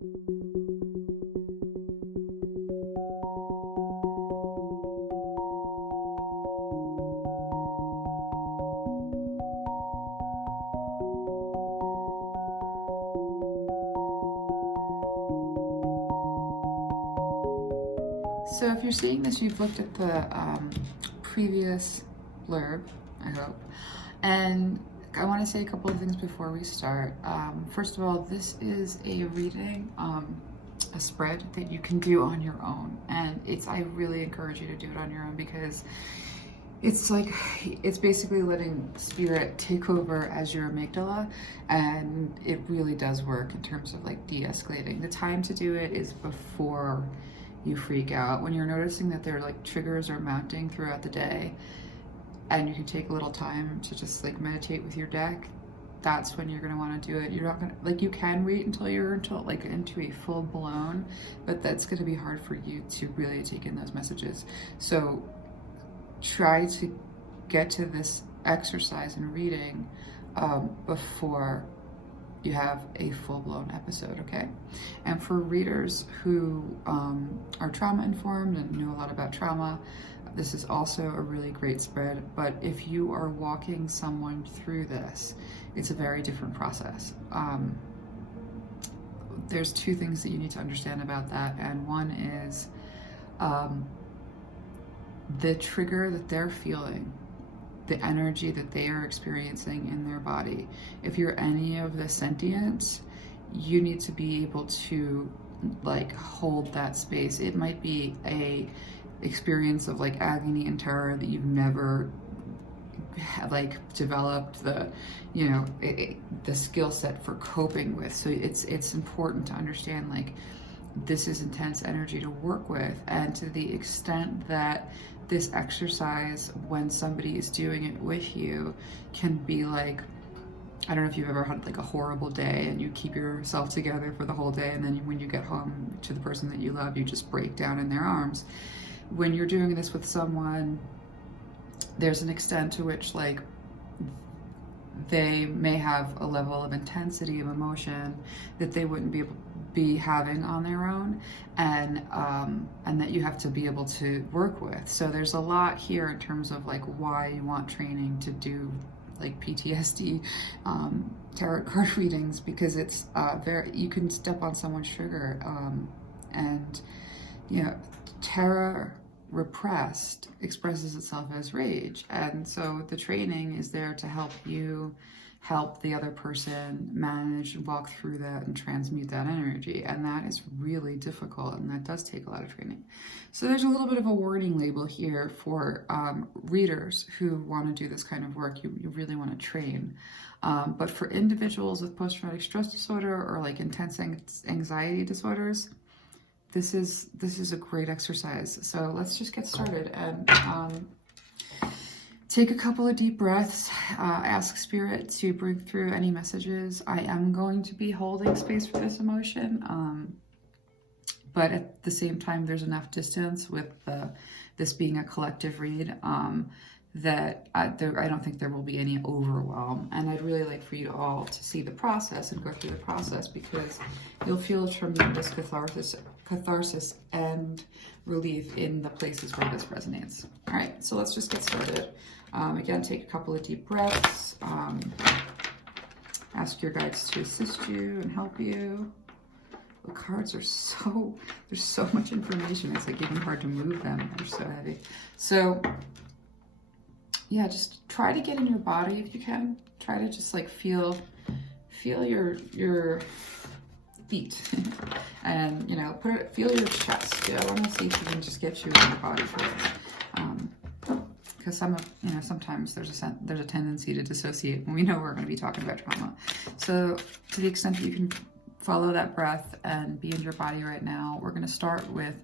So if you're seeing this, you've looked at the previous blurb, I hope. And I want to say a couple of things before we start. First of all, this is a reading, a spread that you can do on your own. And I really encourage you to do it on your own, because it's basically letting spirit take over as your amygdala, and it really does work in terms of like de-escalating. The time to do it is before you freak out. When you're noticing that there like triggers are mounting throughout the day, and you can take a little time to just like meditate with your deck, that's when you're going to want to do it. You're not going to, like, you can wait until you're into a full blown, but that's going to be hard for you to really take in those messages. So try to get to this exercise and reading before you have a full-blown episode, okay? And for readers who are trauma-informed and know a lot about trauma, this is also a really great spread. But if you are walking someone through this, it's a very different process. There's two things that you need to understand about that, and one is the trigger that they're feeling, the energy that they are experiencing in their body. If you're any of the sentience, you need to be able to like hold that space. It might be a experience of like agony and terror that you've never like developed the the skill set for coping with. So it's important to understand like this is intense energy to work with, and to the extent that this exercise, when somebody is doing it with you, can be like, I don't know if you've ever had like a horrible day and you keep yourself together for the whole day, and then when you get home to the person that you love, you just break down in their arms. When you're doing this with someone, there's an extent to which like they may have a level of intensity of emotion that they wouldn't be having on their own, and that you have to be able to work with. So there's a lot here in terms of like why you want training to do like PTSD tarot card readings, because it's you can step on someone's trigger, and terror repressed expresses itself as rage, and so the training is there to help you help the other person manage and walk through that and transmute that energy, and that is really difficult, and that does take a lot of training. So there's a little bit of a warning label here for readers who want to do this kind of work. You really want to train, but for individuals with post-traumatic stress disorder or like intense anxiety disorders, this is a great exercise. So let's just get started and take a couple of deep breaths. Ask Spirit to bring through any messages. I am going to be holding space for this emotion, but at the same time, there's enough distance with this being a collective read that I don't think there will be any overwhelm. And I'd really like for you all to see the process and go through the process, because you'll feel a tremendous catharsis and relief in the places where this resonates. All right, so let's just get started. Again, take a couple of deep breaths. Ask your guides to assist you and help you. The cards are there's so much information. It's like even hard to move them. They're so heavy. So yeah, just try to get in your body if you can. Try to just like feel your feet, and feel your chest. I want to see if you can just get you in your body for it. Because sometimes there's a tendency to dissociate when we know we're going to be talking about trauma. So to the extent that you can follow that breath and be in your body right now, we're going to start with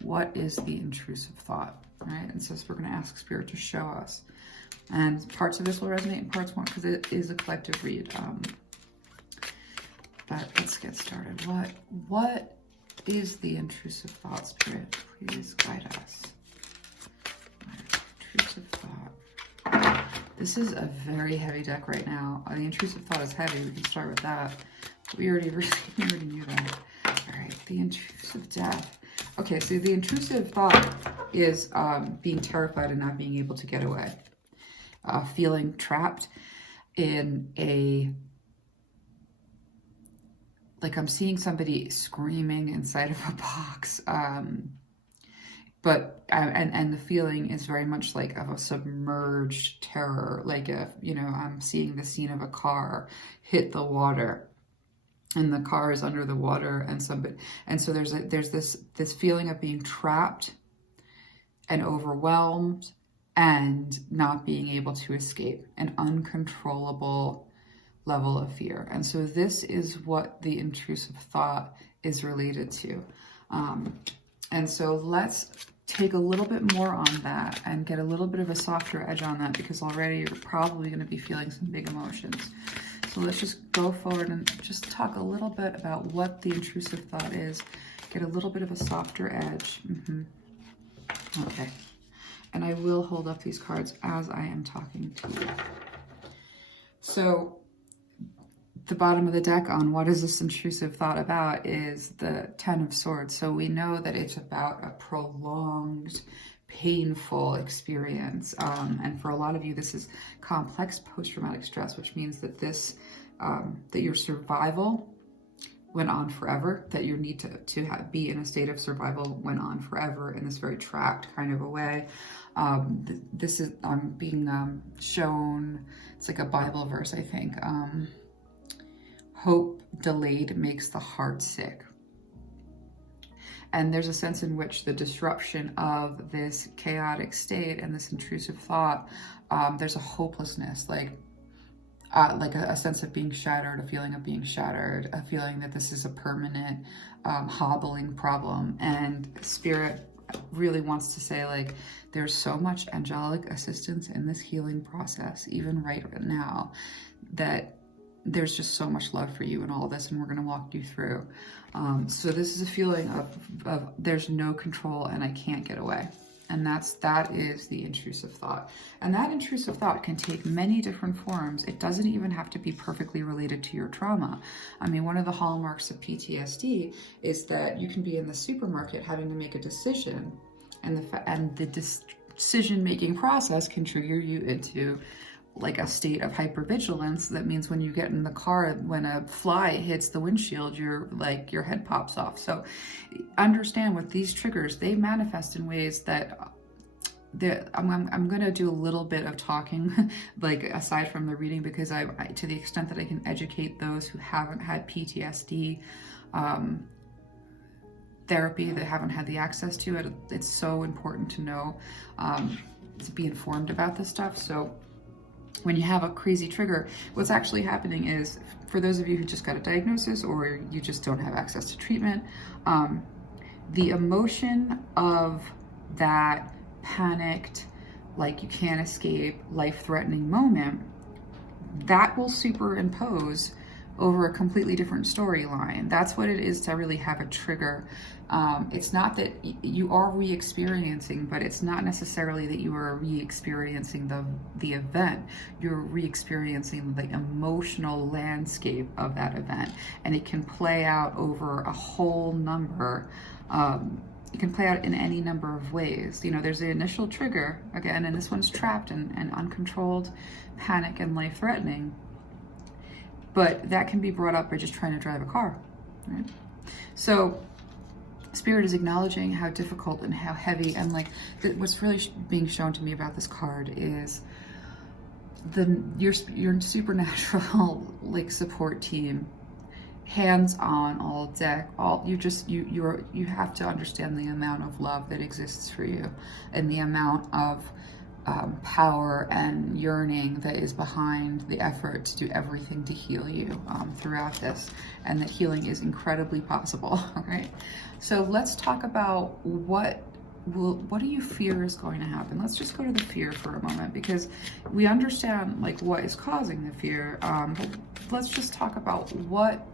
what is the intrusive thought, right? And so we're going to ask Spirit to show us. And parts of this will resonate and parts won't, because it is a collective read. But let's get started. What is the intrusive thought, Spirit? Please guide us. Intrusive thought. This is a very heavy deck right now. The intrusive thought is heavy. We can start with that. We already knew that. All All right, the intrusive death. Okay, so the intrusive thought is being terrified and not being able to get away. Feeling trapped in a, like I'm seeing somebody screaming inside of a box, but and the feeling is very much like of a submerged terror, like if, you know, I'm seeing the scene of a car hit the water and the car is under the water, and so there's this feeling of being trapped and overwhelmed and not being able to escape, an uncontrollable level of fear. And so this is what the intrusive thought is related to. And so let's take a little bit more on that and get a little bit of a softer edge on that, because already you're probably going to be feeling some big emotions. So let's just go forward and just talk a little bit about what the intrusive thought is, get a little bit of a softer edge. Okay. And I will hold up these cards as I am talking to you. So the bottom of the deck on what is this intrusive thought about is the Ten of Swords. So we know that it's about a prolonged, painful experience. And for a lot of you, this is complex post-traumatic stress, which means that this, that your survival went on forever, that your need to be in a state of survival went on forever in this very trapped kind of a way. This is being shown, it's like a Bible verse, I think. Hope delayed makes the heart sick. And there's a sense in which the disruption of this chaotic state and this intrusive thought, there's a hopelessness, like a sense of being shattered, a feeling of being shattered, a feeling that this is a permanent hobbling problem. And Spirit really wants to say, like, there's so much angelic assistance in this healing process, even right now, that there's just so much love for you in all this, and we're going to walk you through. So this is a feeling of there's no control and I can't get away. And that is the intrusive thought. And that intrusive thought can take many different forms. It doesn't even have to be perfectly related to your trauma. I mean, one of the hallmarks of PTSD is that you can be in the supermarket having to make a decision, and the decision-making process can trigger you into like a state of hypervigilance. That means when you get in the car, when a fly hits the windshield, your head pops off. So understand with these triggers, they manifest in ways that I'm going to do a little bit of talking, like aside from the reading, because I to the extent that I can educate those who haven't had PTSD therapy, that haven't had the access to it, it's so important to know, to be informed about this stuff. So when you have a crazy trigger, what's actually happening is, for those of you who just got a diagnosis or you just don't have access to treatment, the emotion of that panicked, like you can't escape, life-threatening moment, that will superimpose over a completely different storyline. That's what it is to really have a trigger. It's not that you are re-experiencing, but it's not necessarily that you are re-experiencing the event. You're re-experiencing the emotional landscape of that event. And it can play out over a whole number, it can play out in any number of ways. You know, there's the initial trigger, again, and this one's trapped and uncontrolled panic and life-threatening. But that can be brought up by just trying to drive a car, right? So Spirit is acknowledging how difficult and how heavy, and like what's really being shown to me about this card is your supernatural like support team, hands on, all deck, you have to understand the amount of love that exists for you, and the amount of power and yearning that is behind the effort to do everything to heal you throughout this, and that healing is incredibly possible. All right, so let's talk about what do you fear is going to happen. Let's just go to the fear for a moment, because we understand like what is causing the fear, but let's just talk about what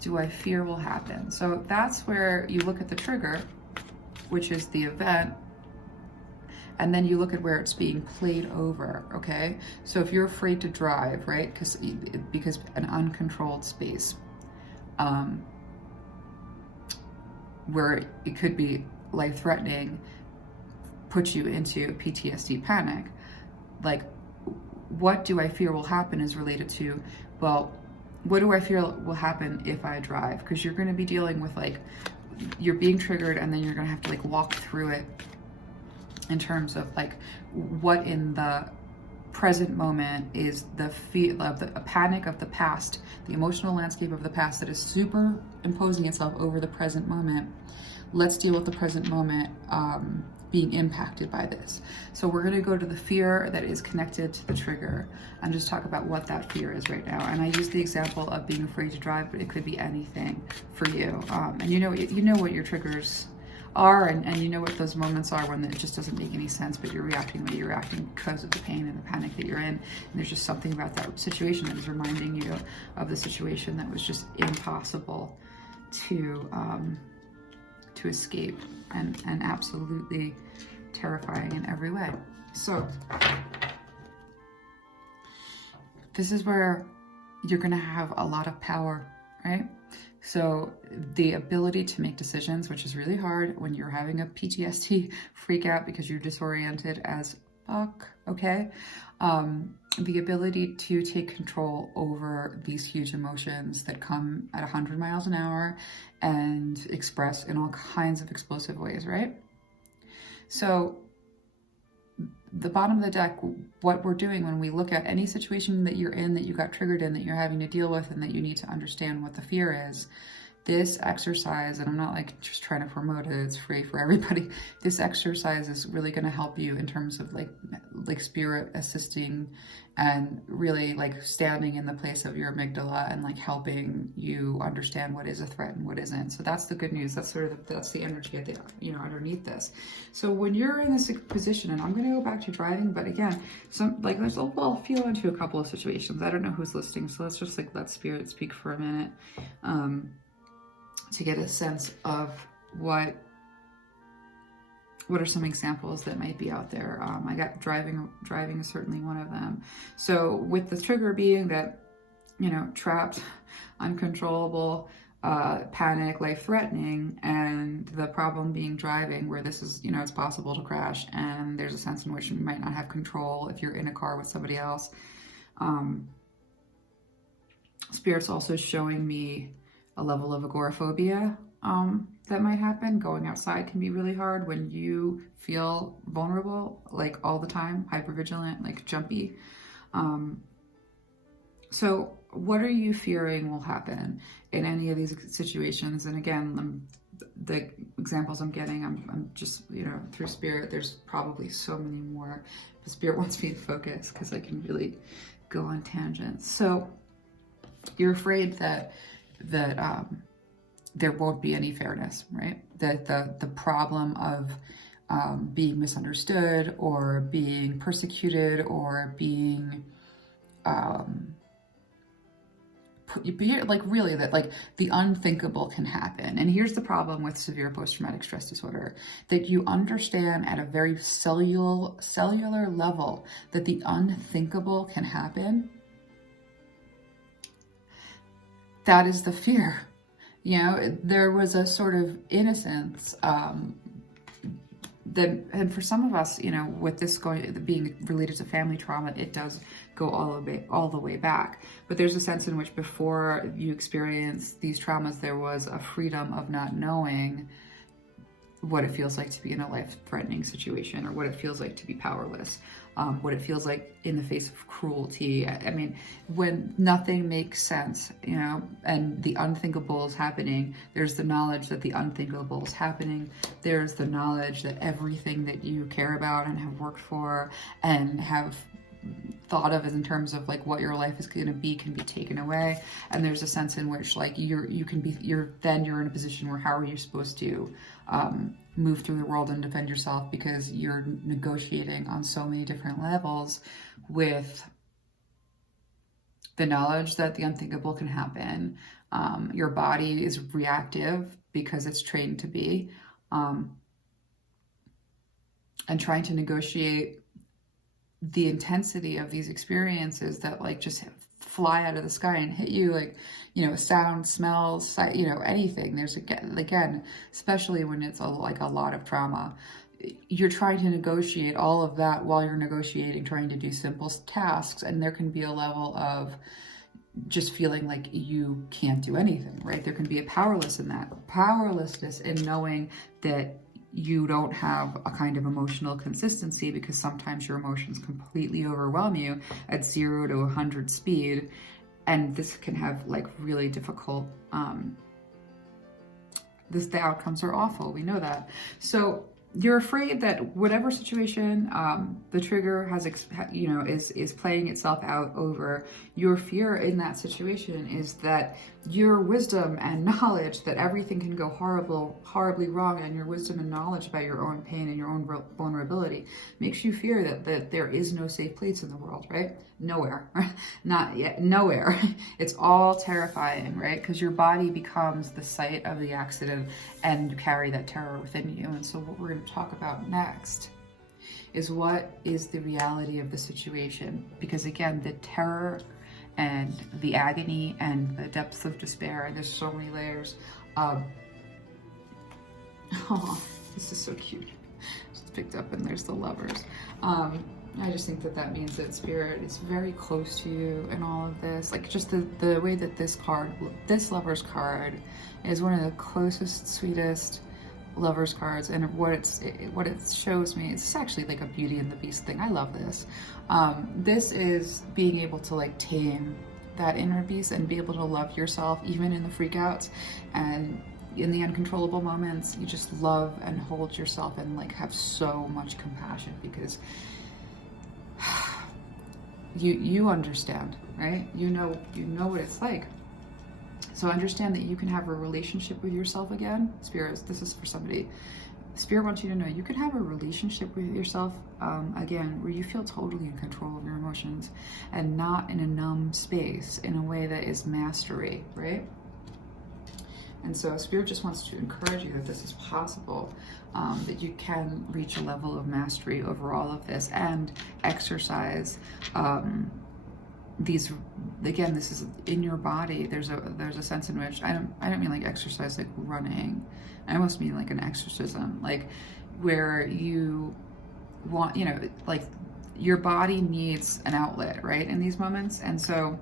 do I fear will happen. So that's where you look at the trigger, which is the event, and then you look at where it's being played over, okay? So if you're afraid to drive, right, because an uncontrolled space, where it could be life-threatening, put you into PTSD panic. Like, what do I fear will happen is related to, well, what do I fear will happen if I drive? Because you're going to be dealing with, like, you're being triggered, and then you're going to have to, like, walk through it in terms of, like, what in the present moment is the feel of a panic of the past, the emotional landscape of the past that is superimposing itself over the present moment. Let's deal with the present moment being impacted by this. So we're going to go to the fear that is connected to the trigger and just talk about what that fear is right now. And I use the example of being afraid to drive, but it could be anything for you. And you know what your triggers are, and you know what those moments are when it just doesn't make any sense, but you're reacting the way you're reacting because of the pain and the panic that you're in. And there's just something about that situation that is reminding you of the situation that was just impossible to escape, and absolutely terrifying in every way. So this is where you're going to have a lot of power, right? So the ability to make decisions, which is really hard when you're having a PTSD freak out because you're disoriented as fuck, okay? The ability to take control over these huge emotions that come at 100 miles an hour and express in all kinds of explosive ways, right? So the bottom of the deck, what we're doing when we look at any situation that you're in, that you got triggered in, that you're having to deal with, and that you need to understand what the fear is, this exercise, and I'm not like just trying to promote it, it's free for everybody. This exercise is really going to help you in terms of like spirit assisting and really like standing in the place of your amygdala and like helping you understand what is a threat and what isn't. So that's the good news. That's sort of that's the energy at the, underneath this. So when you're in this position, and I'm going to go back to driving, but again, I'll feel into a couple of situations. I don't know who's listening, so let's just like let spirit speak for a minute. To get a sense of what are some examples that might be out there. I got driving is certainly one of them. So with the trigger being that, trapped, uncontrollable, panic, life-threatening, and the problem being driving, where this is, it's possible to crash, and there's a sense in which you might not have control if you're in a car with somebody else. Spirit's also showing me a level of agoraphobia that might happen. Going outside can be really hard when you feel vulnerable, like all the time, hypervigilant, like jumpy. So what are you fearing will happen in any of these situations? And again, the examples I'm getting, I'm just, through spirit, there's probably so many more, but spirit wants me to focus because I can really go on tangents. So you're afraid that there won't be any fairness, right? That the problem of being misunderstood or being persecuted or being really that like the unthinkable can happen. And here's the problem with severe post-traumatic stress disorder, that you understand at a very cellular level that the unthinkable can happen. That is the fear. There was a sort of innocence and for some of us, with this being related to family trauma, it does go all the way back. But there's a sense in which before you experience these traumas, there was a freedom of not knowing what it feels like to be in a life-threatening situation, or what it feels like to be powerless, what it feels like in the face of cruelty. I mean, when nothing makes sense, and the unthinkable is happening, there's the knowledge that the unthinkable is happening. There's the knowledge that everything that you care about and have worked for and have thought of as in terms of like what your life is going to be can be taken away. And there's a sense in which like you're in a position where how are you supposed to move through the world and defend yourself, because you're negotiating on so many different levels with the knowledge that the unthinkable can happen. Your body is reactive because it's trained to be, and trying to negotiate the intensity of these experiences that like just fly out of the sky and hit you, like, you know, sound, smells, sight, you know, anything. There's, again, especially when it's like a lot of trauma, you're trying to negotiate all of that while you're negotiating, trying to do simple tasks, and there can be a level of just feeling like you can't do anything, right? There can be a powerlessness in knowing that you don't have a kind of emotional consistency, because sometimes your emotions completely overwhelm you at 0 to 100 speed, and this can have like really difficult, the outcomes are awful, we know that. So you're afraid that whatever situation the trigger has, you know, is playing itself out over, your fear in that situation is that your wisdom and knowledge that everything can go horribly wrong, and your wisdom and knowledge about your own pain and your own vulnerability makes you fear that there is no safe place in the world, right? Nowhere, not yet, nowhere. It's all terrifying, right? Because your body becomes the site of the accident, and you carry that terror within you. And so what we're going to talk about next is what is the reality of the situation. Because again, the terror and the agony and the depths of despair, and there's so many layers. Oh, this is so cute. Just picked up, and there's the lovers. I just think that means that spirit is very close to you in all of this. Like, just the way that this lover's card is one of the closest, sweetest lover's cards, and what it shows me, it's actually like a Beauty and the Beast thing. I love this. This is being able to like tame that inner beast and be able to love yourself even in the freakouts, and in the uncontrollable moments, you just love and hold yourself and like have so much compassion, because you understand, right? You know what it's like. So understand that you can have a relationship with yourself again. Spirit, this is for somebody. Spirit wants you to know you can have a relationship with yourself again, where you feel totally in control of your emotions and not in a numb space, in a way that is mastery, right? And so Spirit just wants to encourage you that this is possible, that you can reach a level of mastery over all of this and exercise these. Again, this is in your body. There's a sense in which I don't mean like exercise like running. I almost mean like an exorcism, like where you want, you know, like your body needs an outlet, right, in these moments. And so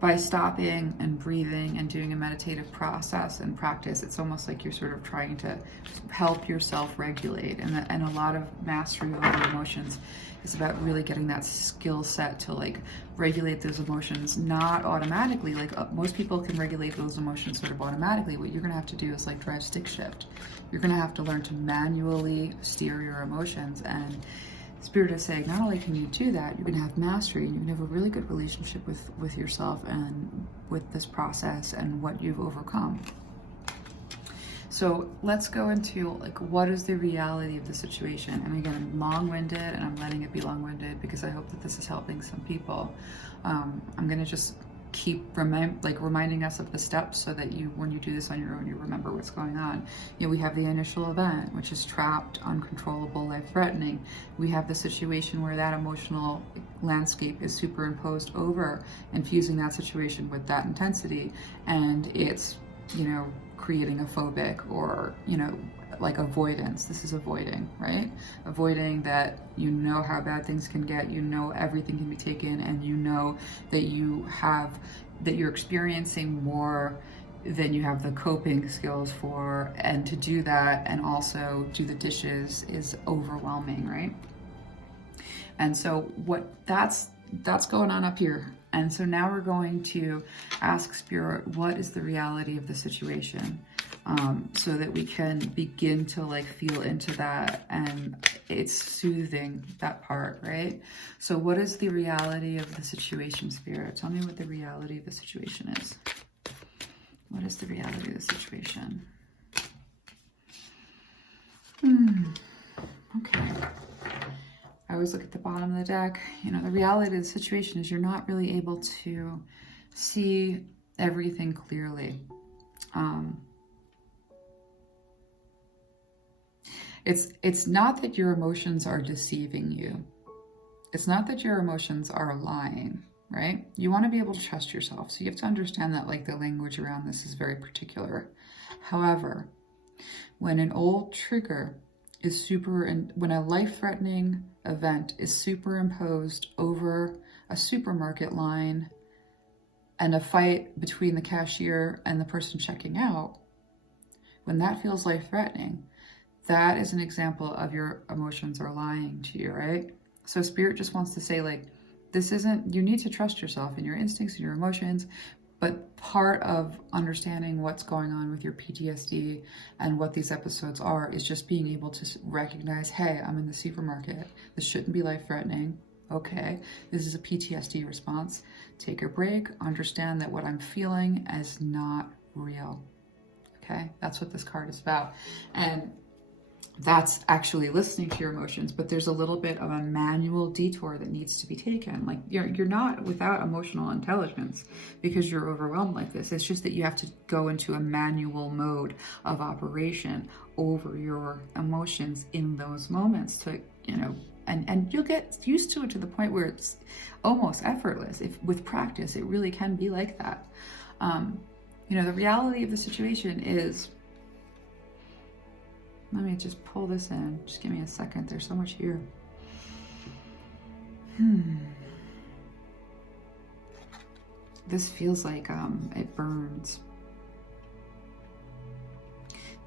by stopping and breathing and doing a meditative process and practice, it's almost like you're sort of trying to help yourself regulate. And a lot of mastery over emotions is about really getting that skill set to like regulate those emotions, not automatically. Like most people can regulate those emotions sort of automatically. What you're gonna have to do is like drive stick shift. You're gonna have to learn to manually steer your emotions. And Spirit is saying, not only can you do that, you're going to have mastery, and you can have a really good relationship with yourself and with this process and what you've overcome. So let's go into like, what is the reality of the situation? And again, I'm long-winded, and I'm letting it be long-winded because I hope that this is helping some people. I'm going to just keep reminding us of the steps, so that when you do this on your own, you remember what's going on. You know, we have the initial event, which is trapped, uncontrollable, life-threatening. We have the situation where that emotional landscape is superimposed over and fusing that situation with that intensity, and it's, you know, creating a phobic or, you know, like avoidance. This is avoiding, right? Avoiding that, you know how bad things can get, you know everything can be taken, and you know that you're experiencing more than you have the coping skills for, and to do that and also do the dishes is overwhelming, right? And so that's going on up here. And so now we're going to ask Spirit, what is the reality of the situation? So that we can begin to like feel into that, and it's soothing, that part, right? So what is the reality of the situation, Spirit? Tell me what the reality of the situation is. What is the reality of the situation? Okay. I always look at the bottom of the deck. You know, the reality of the situation is you're not really able to see everything clearly. It's not that your emotions are deceiving you. It's not that your emotions are lying, right? You want to be able to trust yourself. So you have to understand that like the language around this is very particular. However, when an old trigger is when a life-threatening event is superimposed over a supermarket line and a fight between the cashier and the person checking out, when that feels life-threatening, that is an example of your emotions are lying to you, right? So Spirit just wants to say, like, this isn't, you need to trust yourself and your instincts and your emotions, but part of understanding what's going on with your PTSD and what these episodes are is just being able to recognize, hey, I'm in the supermarket. This shouldn't be life-threatening. Okay, this is a PTSD response. Take a break, understand that what I'm feeling is not real. Okay, that's what this card is about. And that's actually listening to your emotions, but there's a little bit of a manual detour that needs to be taken. Like you're not without emotional intelligence because you're overwhelmed like this. It's just that you have to go into a manual mode of operation over your emotions in those moments to, and you'll get used to it to the point where it's almost effortless. If with practice, it really can be like that. The reality of the situation is, let me just pull this in. Just give me a second. There's so much here. This feels like it burns.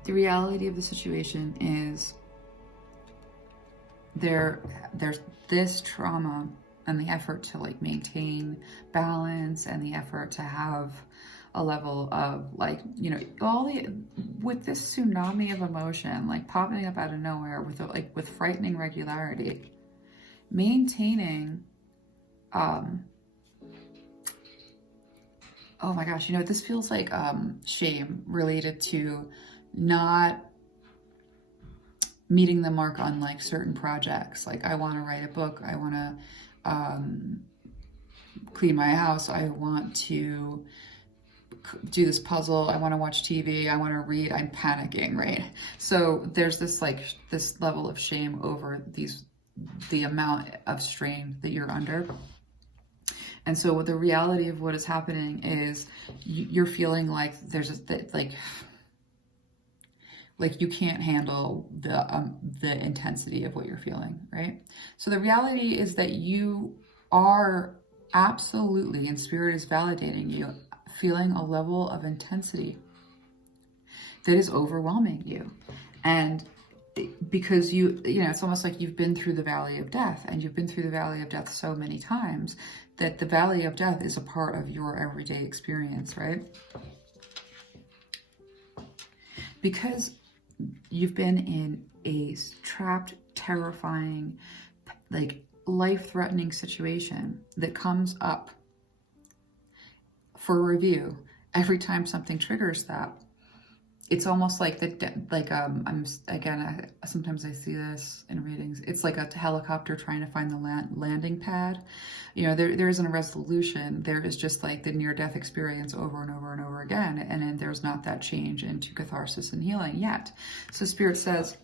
The reality of the situation is there's this trauma and the effort to like maintain balance and the effort to have a level of like, with this tsunami of emotion, like popping up out of nowhere with frightening regularity, maintaining, oh my gosh, this feels like shame related to not meeting the mark on like certain projects. Like I want to write a book. I want to clean my house. I want to do this puzzle. I want to watch TV. I want to read. I'm panicking, right? So there's this this level of shame over the amount of strain that you're under. And so the reality of what is happening is you're feeling like there's like you can't handle the intensity of what you're feeling, right? So the reality is that you are absolutely, and Spirit is validating you, feeling a level of intensity that is overwhelming you. And because it's almost like you've been through the valley of death, and you've been through the valley of death so many times that the valley of death is a part of your everyday experience, right? Because you've been in a trapped, terrifying, like life-threatening situation that comes up for review every time something triggers that. It's almost like sometimes I see this in readings. It's like a helicopter trying to find the landing pad. There isn't a resolution. There is just like the near-death experience over and over and over again. And then there's not that change into catharsis and healing yet. So Spirit says,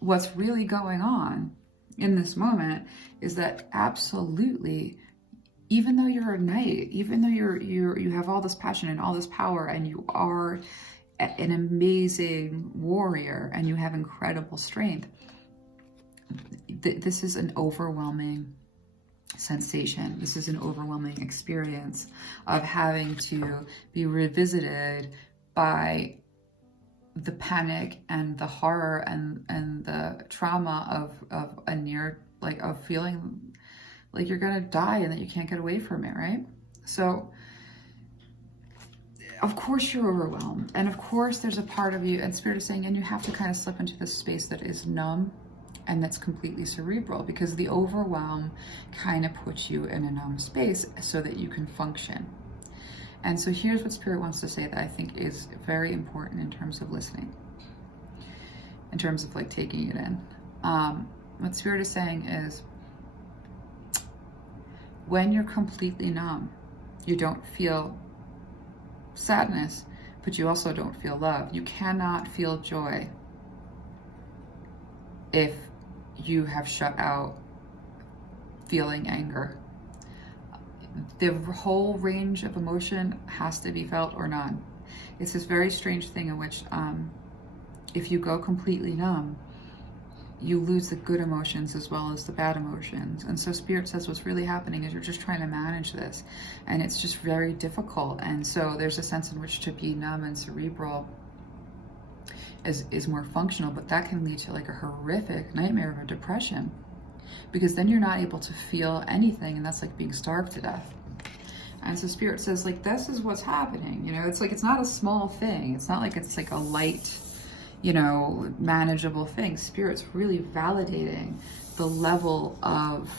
what's really going on in this moment is that absolutely, even though you're a knight, even though you have all this passion and all this power, and you are an amazing warrior and you have incredible strength, this is an overwhelming sensation. This is an overwhelming experience of having to be revisited by the panic and the horror and the trauma of a near, of feeling like you're gonna die and that you can't get away from it, right? So of course you're overwhelmed, and of course there's a part of you, and Spirit is saying, and you have to kind of slip into this space that is numb and that's completely cerebral, because the overwhelm kind of puts you in a numb space so that you can function. And so here's what Spirit wants to say that I think is very important in terms of listening, in terms of like taking it in. What Spirit is saying is, when you're completely numb, you don't feel sadness, but you also don't feel love. You cannot feel joy if you have shut out feeling anger. The whole range of emotion has to be felt or none. It's this very strange thing in which if you go completely numb, you lose the good emotions as well as the bad emotions. And so Spirit says what's really happening is you're just trying to manage this, and it's just very difficult. And so there's a sense in which to be numb and cerebral is more functional, but that can lead to like a horrific nightmare of a depression, because then you're not able to feel anything, and that's like being starved to death. And so Spirit says, like, this is what's happening. You know, it's like, it's not a small thing. It's not like it's like a light, you know, manageable thing. Spirit's really validating the level of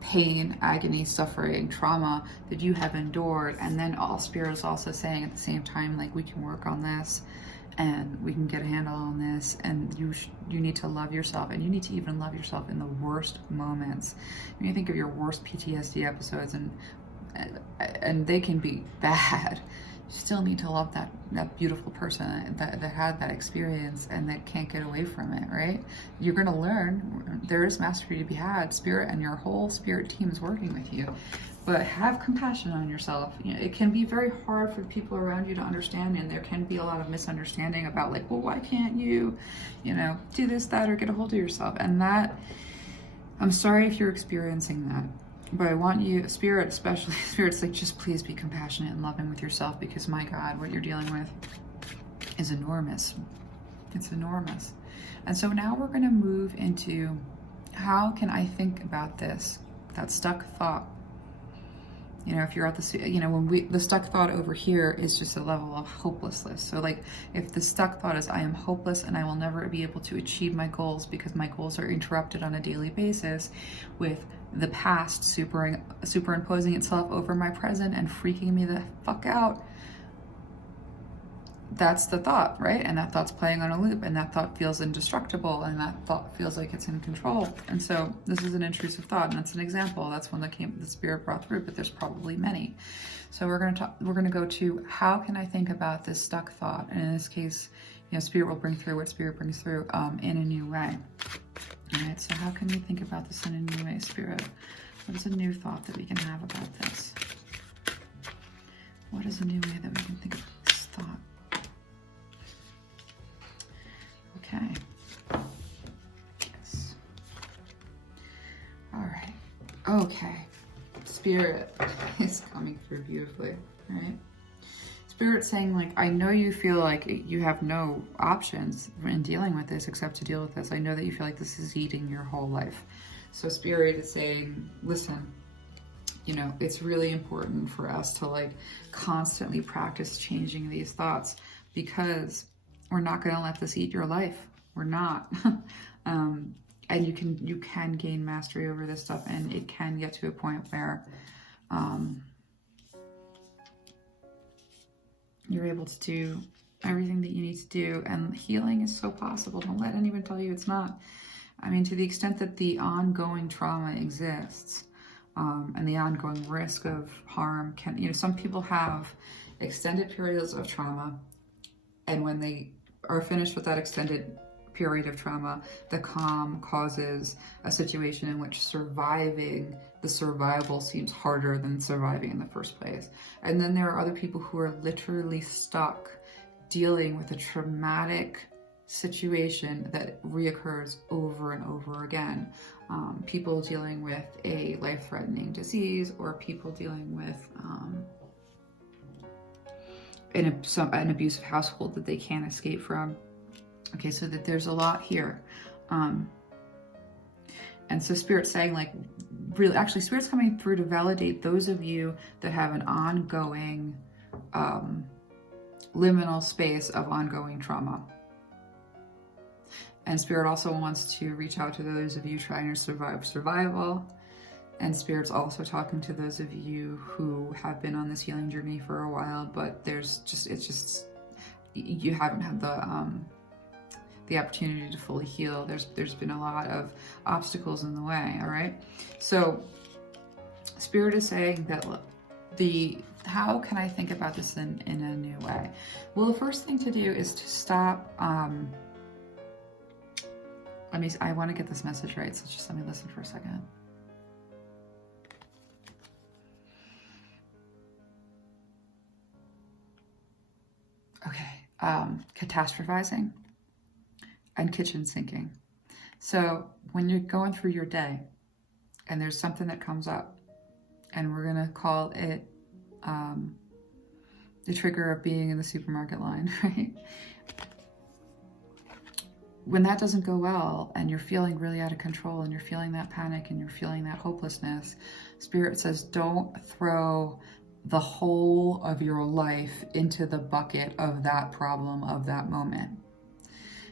pain, agony, suffering, trauma that you have endured. And then all Spirit is also saying at the same time, like, we can work on this and we can get a handle on this, and you need to love yourself, and you need to even love yourself in the worst moments. When you think of your worst PTSD episodes, and they can be bad, you still need to love that beautiful person that had that experience and that can't get away from it, right? You're going to learn. There is mastery to be had. Spirit and your whole Spirit team is working with you. But have compassion on yourself. You know, it can be very hard for people around you to understand, and there can be a lot of misunderstanding about, like, well, why can't you, you know, do this, that, or get a hold of yourself? And that, I'm sorry if you're experiencing that, but I want you, Spirit, especially Spirit's like, just please be compassionate and loving with yourself, because my God, what you're dealing with is enormous. It's enormous. And so now we're going to move into, how can I think about this, that stuck thought? You know, if you're at the, you know, the stuck thought over here is just a level of hopelessness. So like, if the stuck thought is, I am hopeless and I will never be able to achieve my goals because my goals are interrupted on a daily basis, with the past superimposing itself over my present and freaking me the fuck out, that's the thought, right? And that thought's playing on a loop, and that thought feels indestructible, and that thought feels like it's in control. And so this is an intrusive thought, and that's an example. That's one that the Spirit brought through, but there's probably many. So we're going to go to, how can I think about this stuck thought? And in this case, you know, Spirit will bring through what Spirit brings through in a new way. All right, so how can we think about this in a new way, Spirit? What is a new thought that we can have about this? What is a new way that we can think about this thought? Okay. Yes. All right. Okay. Spirit is coming through beautifully, right? Spirit saying, like, I know you feel like you have no options in dealing with this except to deal with this. I know that you feel like this is eating your whole life. So Spirit is saying, listen, you know, it's really important for us to, like, constantly practice changing these thoughts, because we're not going to let this eat your life. We're not. And you can gain mastery over this stuff, and it can get to a point where you're able to do everything that you need to do, and healing is so possible. Don't let anyone tell you it's not. I mean, to the extent that the ongoing trauma exists, and the ongoing risk of harm can, you know, some people have extended periods of trauma, and when they are finished with that extended period of trauma, the calm causes a situation in which surviving the survival seems harder than surviving in the first place. And then there are other people who are literally stuck dealing with a traumatic situation that reoccurs over and over again. People dealing with a life-threatening disease, or people dealing with an abusive household that they can't escape from. Okay, so that there's a lot here. And so Spirit's saying, like, really, actually, Spirit's coming through to validate those of you that have an ongoing liminal space of ongoing trauma. And Spirit also wants to reach out to those of you trying to survive survival. And Spirit's also talking to those of you who have been on this healing journey for a while, but you haven't had the opportunity to fully heal. There's been a lot of obstacles in the way, all right? So Spirit is saying that, look, how can I think about this in a new way? Well, the first thing to do is to stop, I want to get this message right, so just let me listen for a second. catastrophizing, and kitchen sinking. So when you're going through your day and there's something that comes up, and we're going to call it the trigger of being in the supermarket line, right? When that doesn't go well and you're feeling really out of control and you're feeling that panic and you're feeling that hopelessness, Spirit says, don't throw the whole of your life into the bucket of that problem of that moment.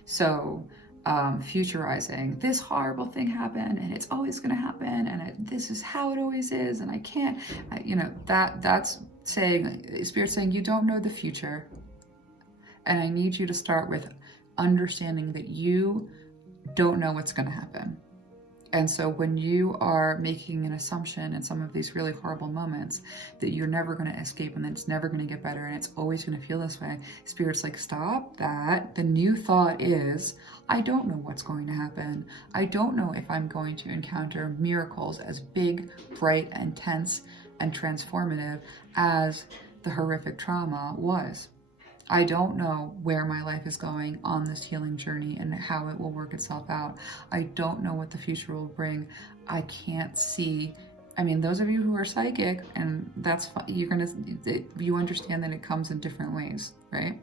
So futurizing, this horrible thing happened and it's always going to happen, and this is how it always is, and I can't, that's saying, Spirit's saying, you don't know the future, and I need you to start with understanding that you don't know what's going to happen. And so when you are making an assumption in some of these really horrible moments that you're never going to escape and that it's never going to get better and it's always going to feel this way, Spirit's like, stop that. The new thought is, I don't know what's going to happen. I don't know if I'm going to encounter miracles as big, bright, intense, and transformative as the horrific trauma was. I don't know where my life is going on this healing journey and how it will work itself out. I don't know what the future will bring. I can't see. I mean, those of you who are psychic, and that's you understand that it comes in different ways, right?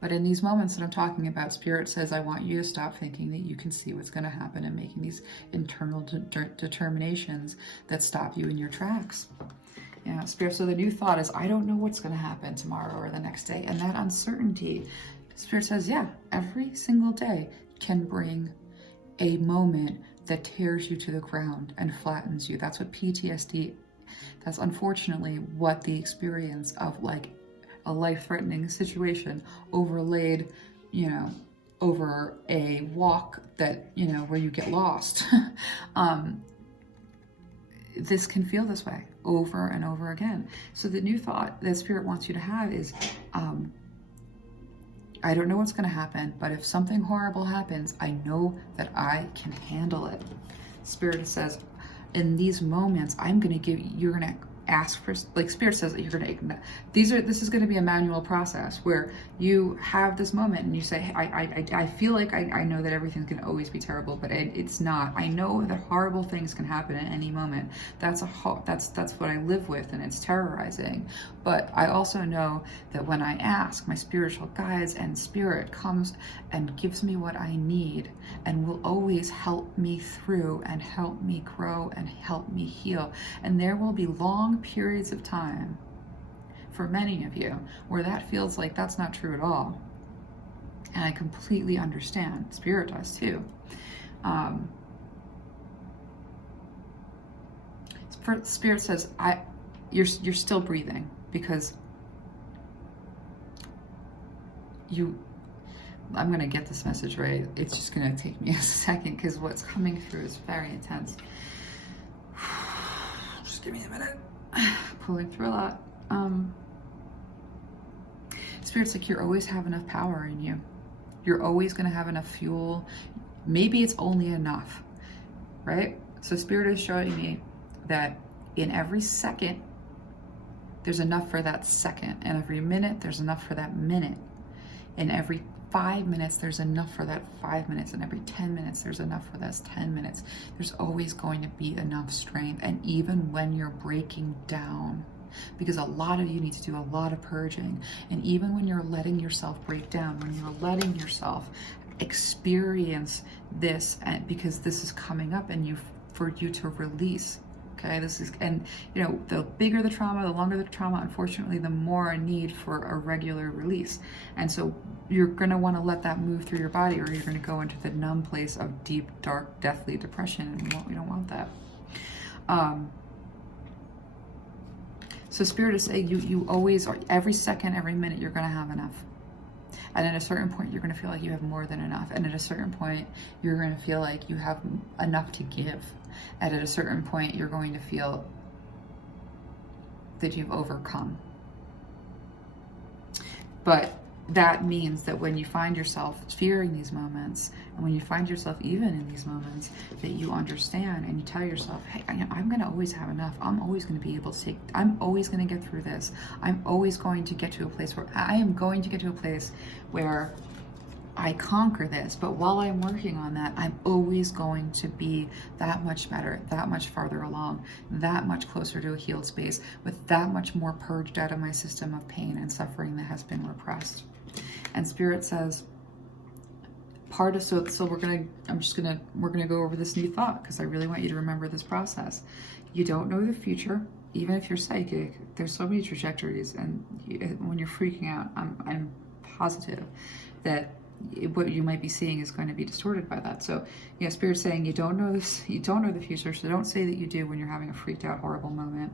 But in these moments that I'm talking about, Spirit says, I want you to stop thinking that you can see what's going to happen and making these internal determinations that stop you in your tracks. Yeah, Spirit, so the new thought is, I don't know what's going to happen tomorrow or the next day. And that uncertainty, Spirit says, yeah, every single day can bring a moment that tears you to the ground and flattens you. That's what PTSD, that's unfortunately what the experience of like a life-threatening situation overlaid, over a walk that, where you get lost. This can feel this way over and over again. So the new thought that Spirit wants you to have is, I don't know what's going to happen, but if something horrible happens, I know that I can handle it. Spirit says, in these moments, you're going to ask for, like Spirit says, that you're going to, this is going to be a manual process where you have this moment and you say, I feel like I know that everything's going to always be terrible, but it's not. I know that horrible things can happen at any moment. That's what I live with, and it's terrorizing. But I also know that when I ask, my spiritual guides and Spirit comes and gives me what I need and will always help me through and help me grow and help me heal. And there will be long periods of time for many of you where that feels like that's not true at all. And I completely understand. Spirit does too. Spirit says, you're still breathing because I'm going to get this message right. It's just going to take me a second because what's coming through is very intense. Just give me a minute. Pulling through a lot. Spirit's like, you always have enough power in you. You're always going to have enough fuel. Maybe it's only enough, right? So Spirit is showing me that in every second, there's enough for that second. And every minute, there's enough for that minute. In every 5 minutes, there's enough for that 5 minutes. And every 10 minutes, there's enough for those 10 minutes. There's always going to be enough strength. And even when you're breaking down, because a lot of you need to do a lot of purging. And even when you're letting yourself break down, when you're letting yourself experience this, and because this is coming up and for you to release. Okay, the bigger the trauma, the longer the trauma, unfortunately, the more a need for a regular release. And so you're going to want to let that move through your body, or you're going to go into the numb place of deep, dark, deathly depression. And we don't want that. So Spirit is saying you always are, every second, every minute, you're going to have enough. And at a certain point, you're going to feel like you have more than enough. And at a certain point, you're going to feel like you have enough to give. And at a certain point, you're going to feel that you've overcome. But that means that when you find yourself fearing these moments, and when you find yourself even in these moments, that you understand and you tell yourself, hey, I'm going to always have enough. I'm always going to be able to take, I'm always going to get through this. I'm always going to get to a place where I am going to get to a place where I conquer this. But while I'm working on that, I'm always going to be that much better, that much farther along, that much closer to a healed space, with that much more purged out of my system of pain and suffering that has been repressed. And Spirit says, we're gonna go over this new thought, because I really want you to remember this process. You don't know the future. Even if you're psychic, there's so many trajectories, and when you're freaking out, I'm positive that what you might be seeing is going to be distorted by that. So, yeah, Spirit's saying you don't know this, you don't know the future, so don't say that you do when you're having a freaked out, horrible moment.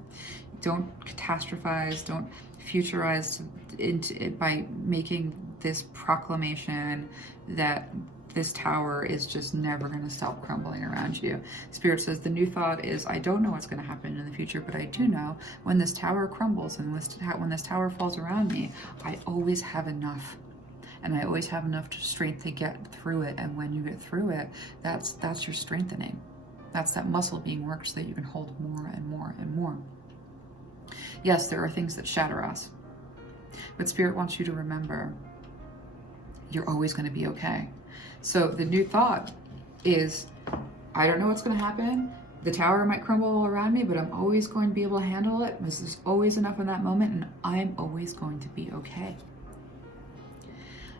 Don't catastrophize, don't futurize into it by making this proclamation that this tower is just never going to stop crumbling around you. Spirit says the new thought is, I don't know what's going to happen in the future, but I do know when this tower crumbles and when this tower falls around me, I always have enough. And I always have enough strength to get through it. And when you get through it, that's your strengthening. That's that muscle being worked so that you can hold more and more and more. Yes, there are things that shatter us. But Spirit wants you to remember, you're always going to be okay. So the new thought is, I don't know what's going to happen. The tower might crumble all around me, but I'm always going to be able to handle it. There's always enough in that moment, and I'm always going to be okay.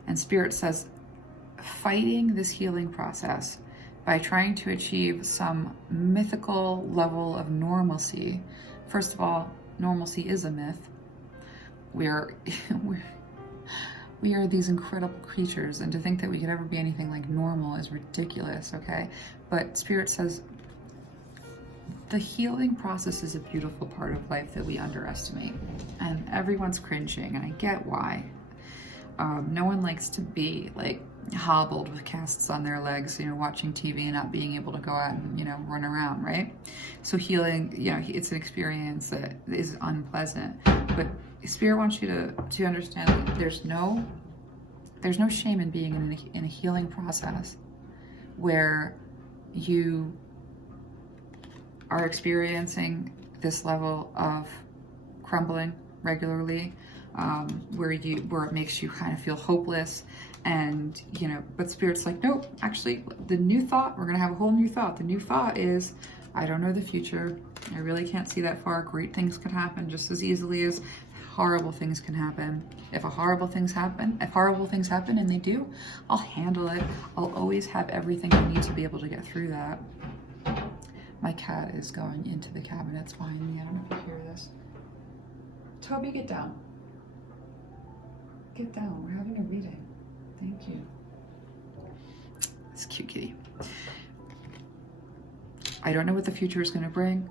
And Spirit says, fighting this healing process by trying to achieve some mythical level of normalcy. First of all, normalcy is a myth. We are these incredible creatures, and to think that we could ever be anything like normal is ridiculous, okay? But Spirit says the healing process is a beautiful part of life that we underestimate, and everyone's cringing, and I get why. No one likes to be like hobbled with casts on their legs, watching TV and not being able to go out and, run around, right? So healing, it's an experience that is unpleasant, but Spirit wants you to understand that there's no shame in being in a healing process where you are experiencing this level of crumbling regularly, where it makes you kind of feel hopeless, and but Spirit's like, nope, actually the new thought, we're gonna have a whole new thought. The new thought is, I don't know the future, I really can't see that far. Great things could happen just as easily as horrible things can happen. If horrible things happen and they do, I'll handle it. I'll always have everything I need to be able to get through that. My cat is going into the cabinets behind me. I don't know if you hear this. Toby, get down. Get down, we're having a reading. Thank you. This cute kitty. I don't know what the future is going to bring.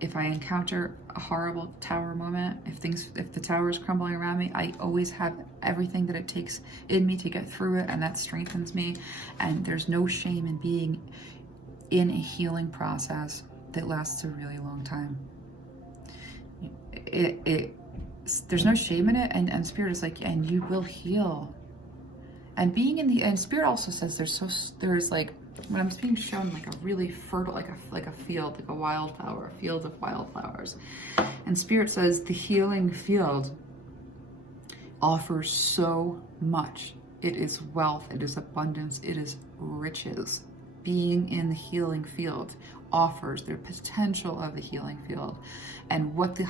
If I encounter a horrible tower moment, if the tower is crumbling around me, I always have everything that it takes in me to get through it, and that strengthens me. And there's no shame in being in a healing process that lasts a really long time. There's no shame in it, and Spirit is like, and you will heal. And being in the, and Spirit also says there's like, when I'm being shown like a really fertile, like a field, like a wildflower, a field of wildflowers. And Spirit says the healing field offers so much. It is wealth, it is abundance, it is riches. Being in the healing field offers the potential of the healing field, and what the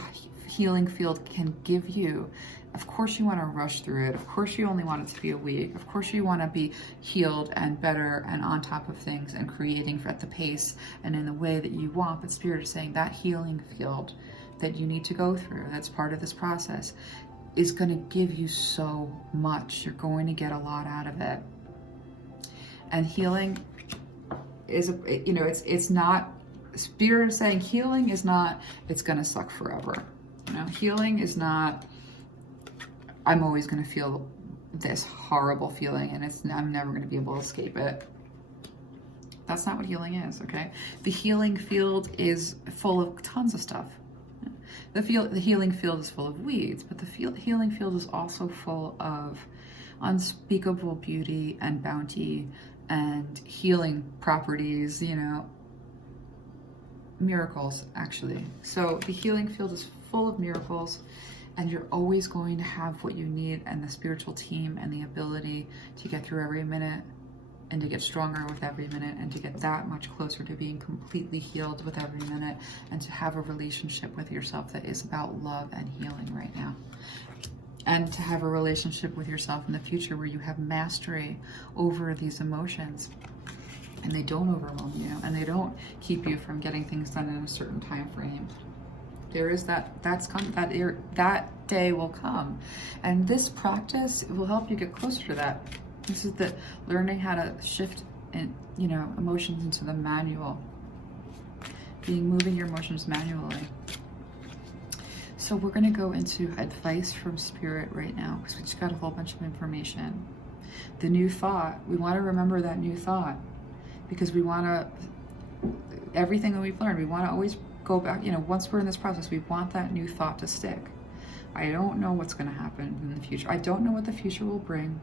healing field can give you. Of course you want to rush through it. Of course you only want it to be a week. Of course you want to be healed and better and on top of things and creating at the pace and in the way that you want. But Spirit is saying that healing field that you need to go through, that's part of this process, is going to give you so much. You're going to get a lot out of it. And healing is, it's not, Spirit is saying healing is not, it's going to suck forever. Healing is not, I'm always going to feel this horrible feeling and I'm never going to be able to escape it. That's not what healing is, okay? The healing field is full of tons of stuff. The healing field is full of weeds, but the healing field is also full of unspeakable beauty and bounty and healing properties, you know, miracles actually. So the healing field is full of miracles, and you're always going to have what you need and the spiritual team and the ability to get through every minute and to get stronger with every minute and to get that much closer to being completely healed with every minute and to have a relationship with yourself that is about love and healing right now. And to have a relationship with yourself in the future where you have mastery over these emotions and they don't overwhelm you and they don't keep you from getting things done in a certain time frame. There is that day will come. And this practice will help you get closer to that. This is the learning how to shift and, you know, emotions into the manual. Moving your emotions manually. So we're going to go into advice from spirit right now because we just got a whole bunch of information. The new thought, we want to remember that new thought because we want to, everything that we've learned, we want to always go back, you know, once we're in this process, we want that new thought to stick. I don't know what's going to happen in the future. I don't know what the future will bring.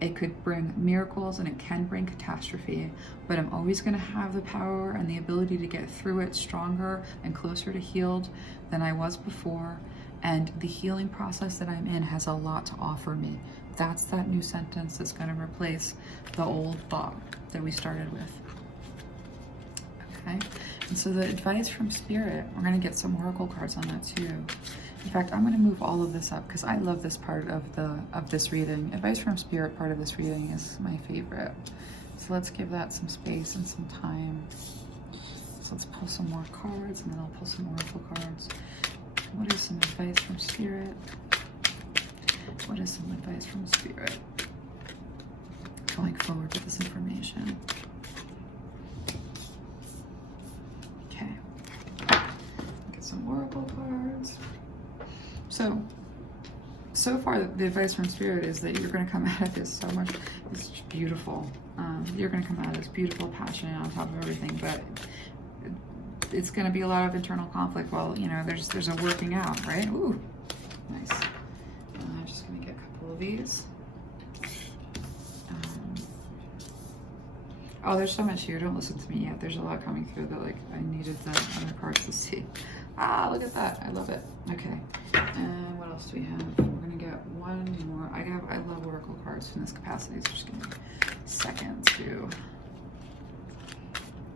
It could bring miracles and it can bring catastrophe, but I'm always going to have the power and the ability to get through it stronger and closer to healed than I was before. And the healing process that I'm in has a lot to offer me. That's that new sentence that's going to replace the old thought that we started with. Okay, and so the advice from spirit, we're going to get some oracle cards on that too. In fact, I'm going to move all of this up because I love this part of this reading. Advice from spirit part of this reading is my favorite. So let's give that some space and some time. So let's pull some more cards and then I'll pull some oracle cards. What is some advice from spirit? What is some advice from spirit? Going forward with this information. Okay. Get some oracle cards. So far, the advice from spirit is that you're going to come out of this so much. It's beautiful. You're going to come out of this beautiful, passionate on top of everything, but it's going to be a lot of internal conflict while, you know, there's a working out, right? Ooh, nice. I'm just going to get a couple of these. Oh, there's so much here. Don't listen to me yet. There's a lot coming through that, like, I needed the other cards to see. Ah, look at that. I love it. Okay. And what else do we have? We're going to get one more. I love oracle cards in this capacity, so just give me a second to...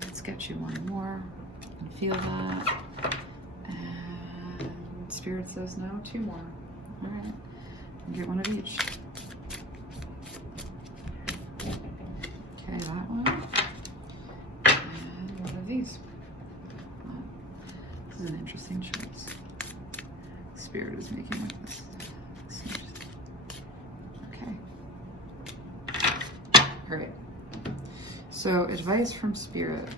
Let's get you one more. And feel that. And spirit says no, two more. All right. Get one of each. Okay, that one. And one of these. This is an interesting choice. Spirit is making like this. Okay. Great. So, advice from spirit.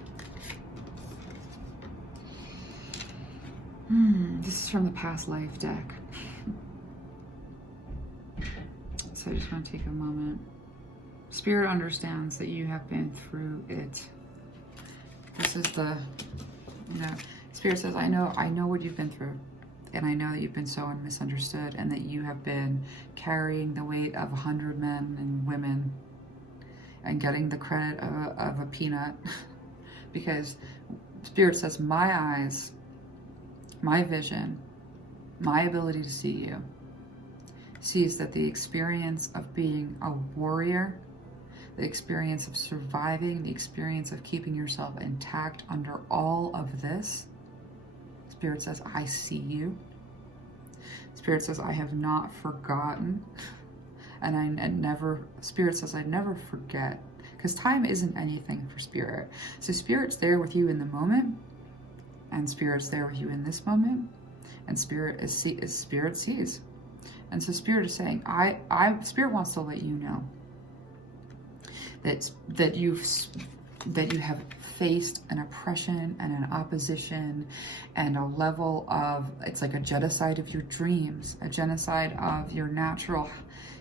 This is from the past life deck. So I just want to take a moment. Spirit understands that you have been through it. This is the, you know, Spirit says, I know what you've been through. And I know that you've been so misunderstood and that you have been carrying the weight of 100 men and women and getting the credit of a peanut. Because Spirit says, my eyes, my vision, my ability to see you, sees that the experience of being a warrior, the experience of surviving, the experience of keeping yourself intact under all of this, Spirit says, I see you. Spirit says, I have not forgotten. And Spirit says, I never forget. Because time isn't anything for Spirit. So Spirit's there with you in the moment. And Spirit's there with you in this moment. And Spirit Spirit sees. And so Spirit is saying, Spirit wants to let you know that you have faced an oppression and an opposition and a level of, it's like a genocide of your dreams, a genocide of your natural,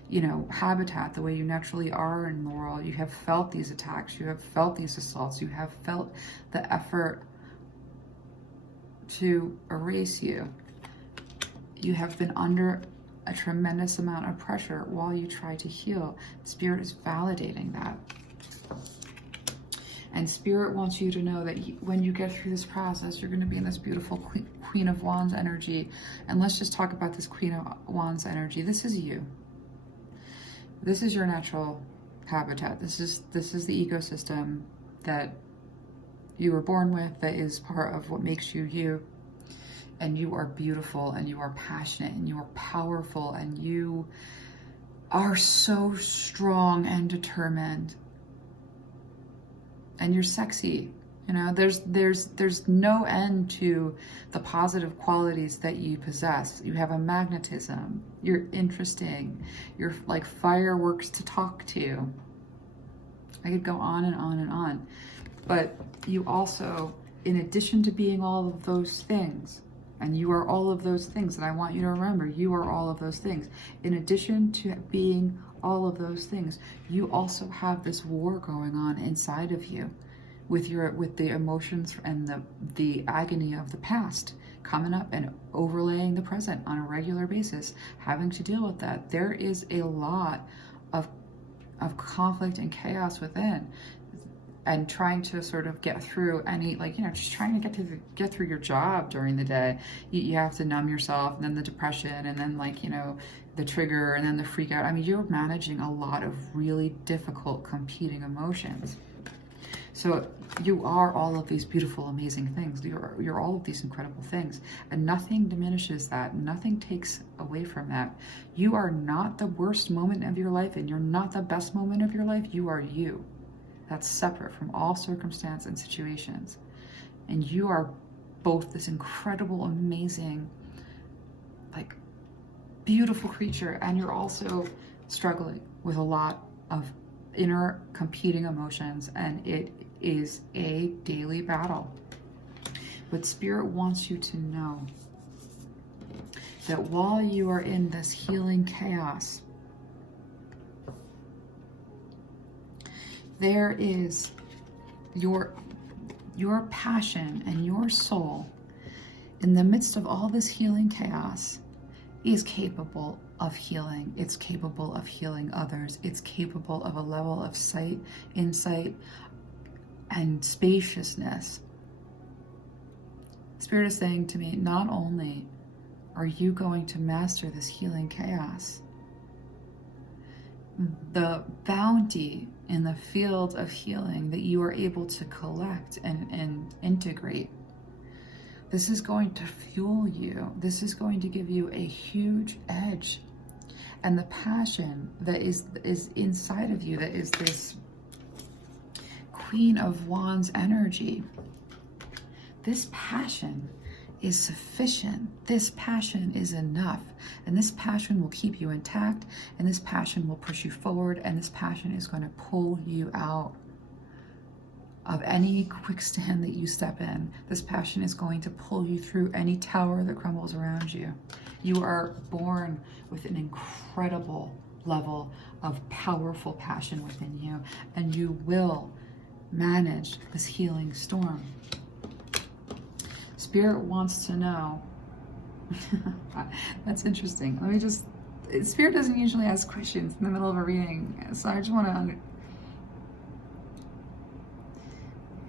you know, habitat, the way you naturally are in the world. You have felt these attacks, you have felt these assaults, you have felt the effort to erase you. You have been under a tremendous amount of pressure while you try to heal. Spirit is validating that. And Spirit wants you to know that when you get through this process, you're going to be in this beautiful Queen of Wands energy. And let's just talk about this Queen of Wands energy. This is you. This is your natural habitat. This is the ecosystem that you were born with, that is part of what makes you you. And you are beautiful, and you are passionate, and you are powerful, and you are so strong and determined. And you're sexy. You know, there's no end to the positive qualities that you possess. You have a magnetism. You're interesting. You're like fireworks to talk to. I could go on and on and on. But you also, in addition to being all of those things, and you are all of those things, and I want you to remember, you are all of those things. In addition to being all of those things, you also have this war going on inside of you with the emotions and the agony of the past coming up and overlaying the present on a regular basis, having to deal with that. There is a lot of conflict and chaos within, and trying to sort of get through any, like, you know, just trying to get through your job during the day. You have to numb yourself, and then the depression, and then, like, you know, the trigger, and then the freak out. I mean, you're managing a lot of really difficult competing emotions. So you are all of these beautiful, amazing things. You're all of these incredible things, and nothing diminishes that. Nothing takes away from that. You are not the worst moment of your life, and you're not the best moment of your life. You are you. That's separate from all circumstance and situations. And you are both this incredible, amazing, like, beautiful creature, and you're also struggling with a lot of inner competing emotions, and it is a daily battle. But Spirit wants you to know that while you are in this healing chaos, there is your passion and your soul in the midst of all this healing chaos is capable of healing. It's capable of healing others. It's capable of a level of sight, insight, and spaciousness. Spirit is saying to me, not only are you going to master this healing chaos, the bounty in the field of healing that you are able to collect and integrate, this is going to fuel you. This is going to give you a huge edge. And the passion that is inside of you, that is this Queen of Wands energy, this passion is sufficient. This passion is enough. And this passion will keep you intact, and this passion will push you forward, and this passion is going to pull you out of any quicksand that you step in. This passion is going to pull you through any tower that crumbles around you. You are born with an incredible level of powerful passion within you, and you will manage this healing storm. Spirit wants to know. That's interesting. Let me just, Spirit doesn't usually ask questions in the middle of a reading, so I just want to,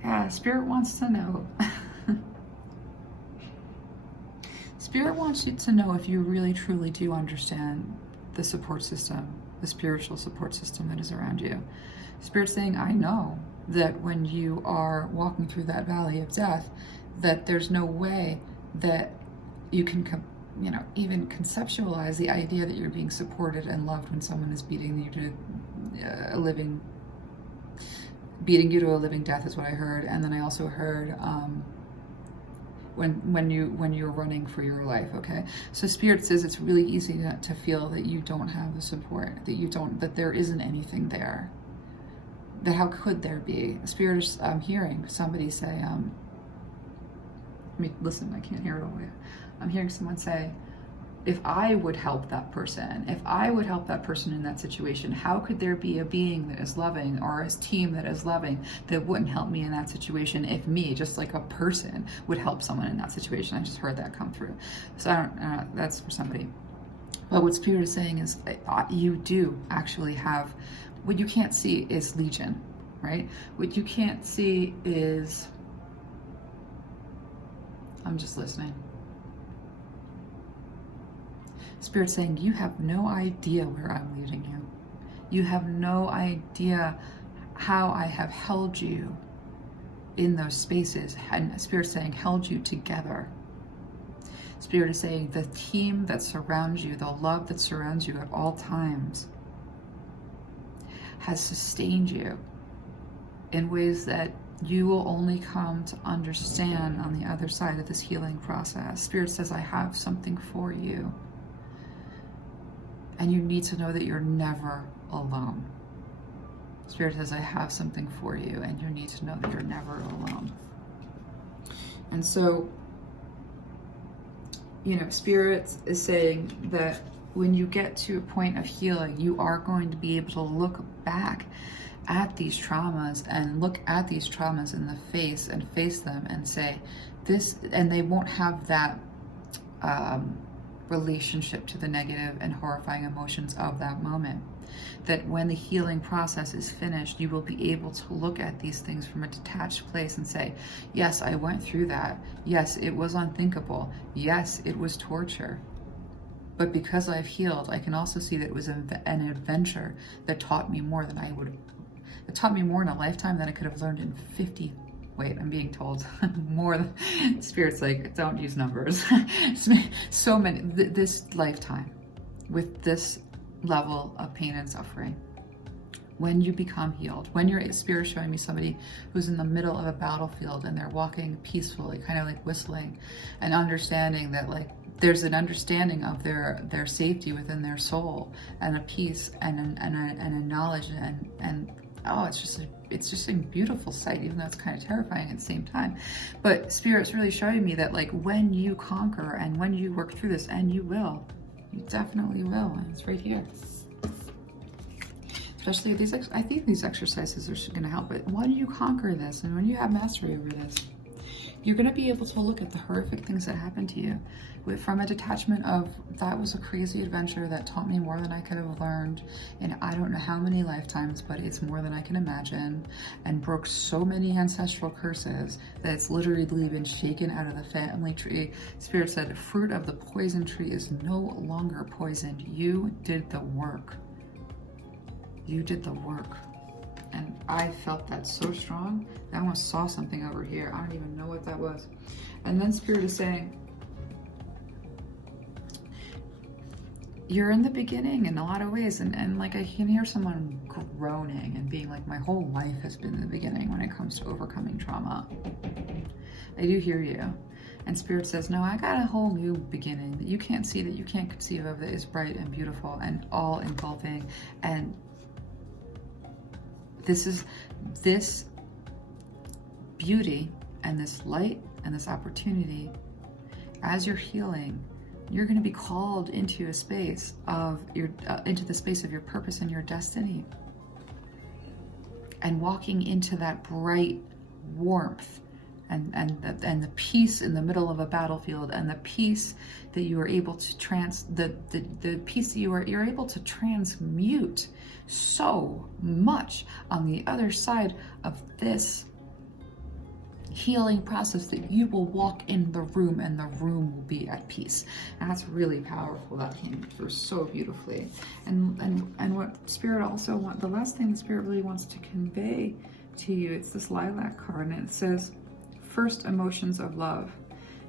yeah, Spirit wants to know. Spirit wants you to know if you really truly do understand the support system, the spiritual support system that is around you. Spirit's saying, I know that when you are walking through that valley of death, that there's no way that you can, even conceptualize the idea that you're being supported and loved when someone is beating you to a living death, is what I heard. And then I also heard when you're running for your life. Okay, so Spirit says it's really easy to feel that you don't have the support, that there isn't anything there. That how could there be? Spirit is hearing somebody say, listen, I can't hear it all the way. I'm hearing someone say, if I would help that person, in that situation, how could there be a being that is loving, or a team that is loving, that wouldn't help me in that situation if me, just like a person, would help someone in that situation? I just heard that come through. So I don't know, that's for somebody. But what Spirit is saying is you do actually have, what you can't see is Legion, right? What you can't see is, I'm just listening. Spirit's saying you have no idea where I'm leading you. You have no idea how I have held you in those spaces. And Spirit's saying held you together. Spirit is saying the team that surrounds you, the love that surrounds you at all times, has sustained you in ways that you will only come to understand on the other side of this healing process. Spirit says, I have something for you. And you need to know that you're never alone. Spirit says, I have something for you, and you need to know that you're never alone. And so, you know, Spirit is saying that when you get to a point of healing, you are going to be able to look back at these traumas and look at these traumas in the face and face them and say this, and they won't have that relationship to the negative and horrifying emotions of that moment. That when the healing process is finished, you will be able to look at these things from a detached place and say, yes, I went through that. Yes, it was unthinkable. Yes, it was torture. But because I've healed, I can also see that it was an adventure that taught me more than it taught me more in a lifetime than I could have learned in 50. Wait, I'm being told more than Spirit's like, don't use numbers. So many, this lifetime with this level of pain and suffering. When you become healed, when your Spirit showing me somebody who's in the middle of a battlefield and they're walking peacefully, kind of like whistling, and understanding that like there's an understanding of their safety within their soul, and a peace and a knowledge and oh, it's just a beautiful sight, even though it's kind of terrifying at the same time. But Spirit's really showing me that like when you conquer and when you work through this, and you will, you definitely will, and it's right here. Especially these, I think these exercises are going to help. But when you conquer this and when you have mastery over this, you're going to be able to look at the horrific things that happened to you from a detachment of, that was a crazy adventure that taught me more than I could have learned in I don't know how many lifetimes, but it's more than I can imagine, and broke so many ancestral curses that it's literally been shaken out of the family tree. Spirit said, fruit of the poison tree is no longer poisoned. You did the work. You did the work. And I felt that so strong. I almost saw something over here. I don't even know what that was. And then Spirit is saying, you're in the beginning in a lot of ways. And like I can hear someone groaning and being like, my whole life has been the beginning when it comes to overcoming trauma. I do hear you. And Spirit says, no, I got a whole new beginning that you can't see, that you can't conceive of, that is bright and beautiful and all engulfing. And this beauty and this light and this opportunity, as you're healing, you're going to be called into a space of into the space of your purpose and your destiny, and walking into that bright warmth and the peace in the middle of a battlefield, and the peace that you are able to the peace that you're able to transmute so much on the other side of this healing process, that you will walk in the room and the room will be at peace. And that's really powerful. That came through so beautifully. And what Spirit also wants, the last thing the Spirit really wants to convey to you, it's this Lilac card, and it says, first emotions of love.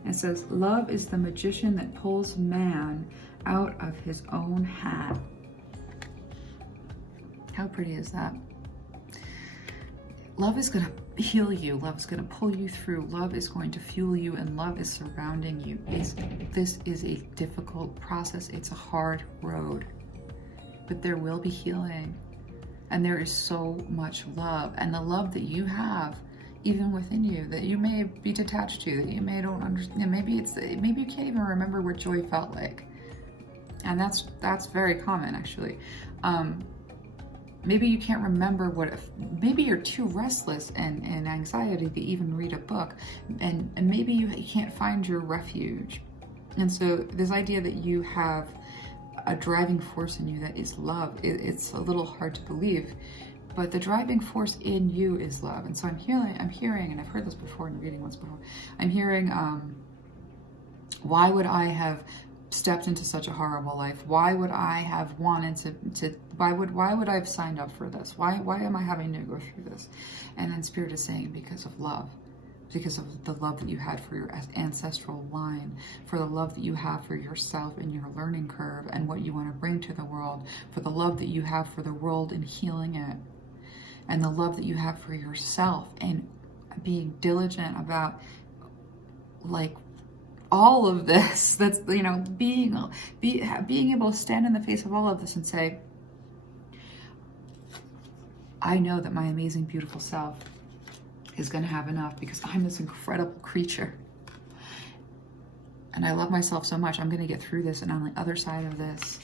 And it says, love is the magician that pulls man out of his own hat. How pretty is that? Love is going to heal you. Love is going to pull you through. Love is going to fuel you, and love is surrounding you. This is a difficult process. It's a hard road, but there will be healing, and there is so much love, and the love that you have even within you that you may be detached to, that you may don't understand. Maybe you can't even remember what joy felt like, and that's very common actually. Maybe you can't remember maybe you're too restless and anxiety to even read a book, and maybe you can't find your refuge. And so this idea that you have a driving force in you that is love. It's a little hard to believe, but the driving force in you is love. And so I'm hearing, and I've heard this before in reading once before, I'm hearing, why would I have stepped into such a horrible life? Why would I have wanted why would I have signed up for this? Why am I having to go through this? And then Spirit is saying, because of love. Because of the love that you had for your ancestral line, for the love that you have for yourself and your learning curve and what you want to bring to the world, for the love that you have for the world and healing it, and the love that you have for yourself and being diligent about, like, all of this. That's, you know, being able to stand in the face of all of this and say, I know that my amazing, beautiful self is going to have enough because I'm this incredible creature. And I love myself so much. I'm going to get through this. And on the other side of this,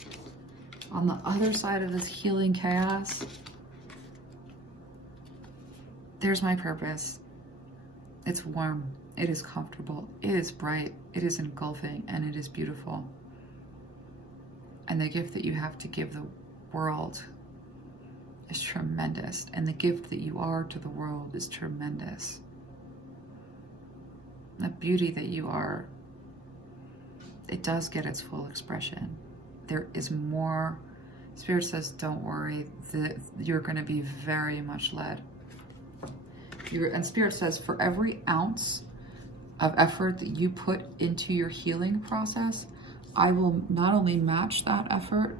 healing chaos, there's my purpose. It's warm. It is comfortable. It is bright. It is engulfing. And it is beautiful. And the gift that you have to give the world is tremendous, and the gift that you are to the world is tremendous. The beauty that you are, it does get its full expression. There is more. Spirit says, don't worry, that you're going to be very much led. And Spirit says, for every ounce of effort that you put into your healing process, I will not only match that effort,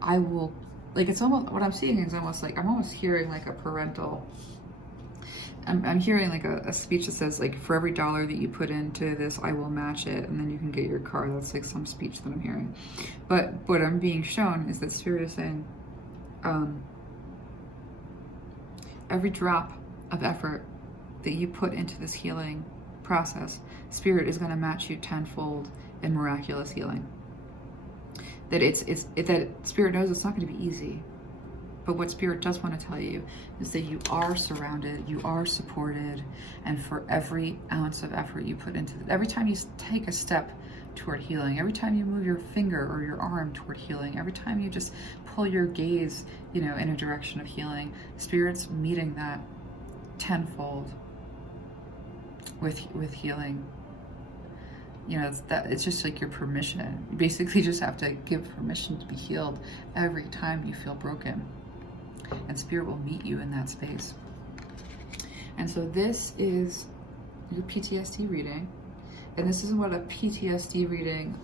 I will, like, it's almost, what I'm seeing is almost like, I'm almost hearing like a parental, I'm hearing like a speech that says, like, for every dollar that you put into this, I will match it, and then you can get your car. That's like some speech that I'm hearing. But what I'm being shown is that Spirit is saying, every drop of effort that you put into this healing process, Spirit is going to match you tenfold in miraculous healing. That that Spirit knows it's not going to be easy, but what Spirit does want to tell you is that you are surrounded, you are supported, and for every ounce of effort you put into it, every time you take a step toward healing, every time you move your finger or your arm toward healing, every time you just pull your gaze, you know, in a direction of healing, Spirit's meeting that tenfold with healing. You know, it's just like your permission. You basically just have to give permission to be healed every time you feel broken. And Spirit will meet you in that space. And so this is your PTSD reading. And this is what a PTSD reading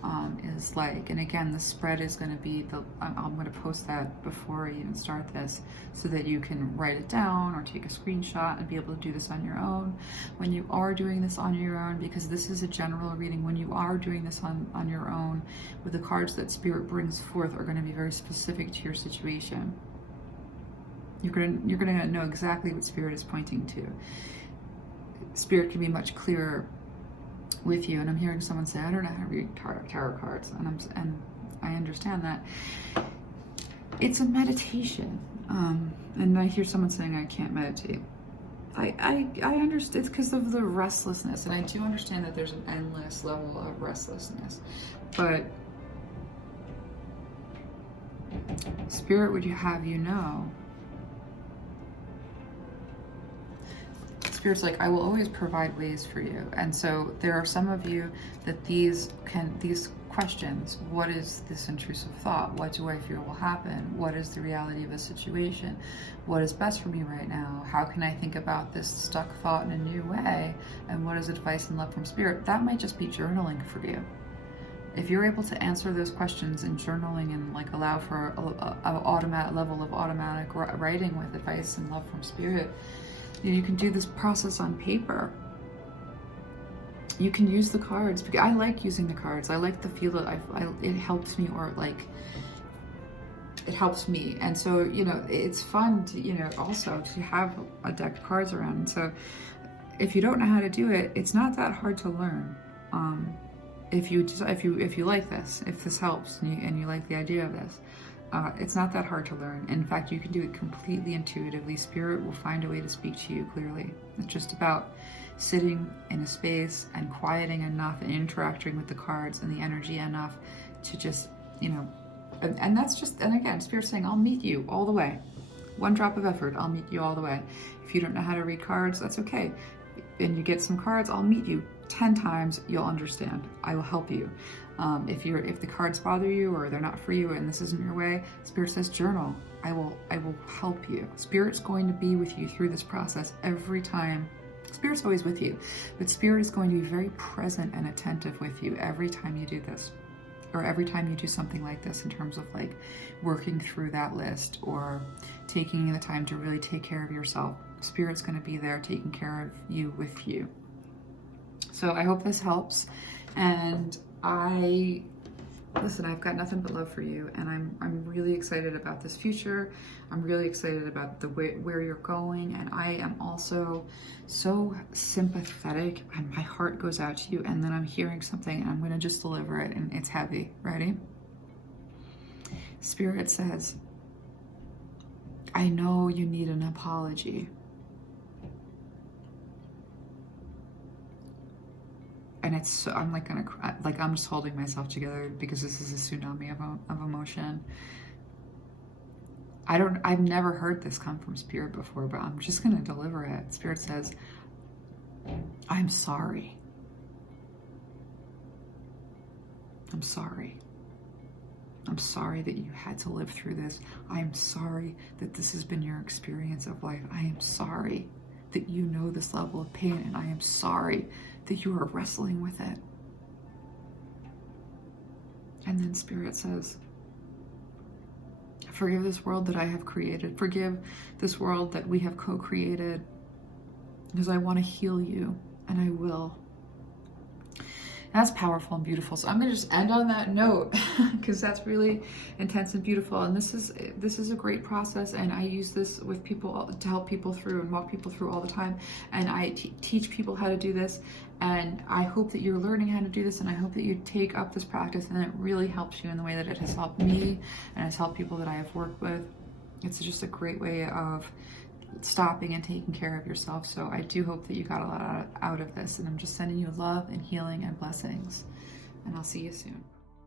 is like. And again, the spread is going to be, I'm going to post that before I even start this so that you can write it down or take a screenshot and be able to do this on your own. When you are doing this on your own, because this is a general reading, when you are doing this on your own, with the cards that Spirit brings forth are going to be very specific to your situation. You're going to know exactly what Spirit is pointing to. Spirit can be much clearer with you. And I'm hearing someone say, I don't know how to read tarot cards, and I understand that. It's a meditation. And I hear someone saying I can't meditate. I understand. It's because of the restlessness, and I do understand that there's an endless level of restlessness, but Spirit would have you know, Spirit's like, I will always provide ways for you. And so there are some of you that these questions, what is this intrusive thought? What do I fear will happen? What is the reality of a situation? What is best for me right now? How can I think about this stuck thought in a new way? And what is advice and love from Spirit? That might just be journaling for you. If you're able to answer those questions in journaling and like allow for an automatic level of automatic writing with advice and love from Spirit, you can do this process on paper. You can use the cards, because I like using the cards. I like the feel that it helps me, or like it helps me. And so, you know, it's fun to, you know, also to have a deck of cards around. And so if you don't know how to do it, it's not that hard to learn. If you like this, if this helps and you like the idea of this, it's not that hard to learn. In fact, you can do it completely intuitively. Spirit will find a way to speak to you clearly. It's just about sitting in a space and quieting enough and interacting with the cards and the energy enough to just, you know, and that's just, and again, Spirit's saying, I'll meet you all the way. One drop of effort, I'll meet you all the way. If you don't know how to read cards, that's okay. And you get some cards, I'll meet you 10 times, you'll understand. I will help you. If the cards bother you or they're not for you and this isn't your way, Spirit says journal. I will help you. Spirit's going to be with you through this process every time. Spirit's always with you, but Spirit is going to be very present and attentive with you every time you do this, or every time you do something like this, in terms of like working through that list or taking the time to really take care of yourself. Spirit's going to be there taking care of you with you. So I hope this helps. And listen, I've got nothing but love for you, and I'm really excited about this future. I'm really excited about where you're going, and I am also so sympathetic, and my heart goes out to you, and then I'm hearing something and I'm going to just deliver it, and it's heavy. Ready? Spirit says, I know you need an apology. And it's so, I'm like gonna cry, like I'm just holding myself together because this is a tsunami of emotion. I've never heard this come from Spirit before, but I'm just gonna deliver it. Spirit says, I'm sorry. I'm sorry. I'm sorry that you had to live through this. I am sorry that this has been your experience of life. I am sorry that you know this level of pain, and I am sorry that you are wrestling with it. And then Spirit says, forgive this world that I have created. Forgive this world that we have co-created, because I want to heal you, and I will. That's powerful and beautiful. So I'm going to just end on that note because that's really intense and beautiful. And this is a great process, and I use this with people to help people through and walk people through all the time. And I teach people how to do this, and I hope that you're learning how to do this, and I hope that you take up this practice and it really helps you in the way that it has helped me and has helped people that I have worked with. It's just a great way of stopping and taking care of yourself. So I do hope that you got a lot out of this, and I'm just sending you love and healing and blessings, and I'll see you soon.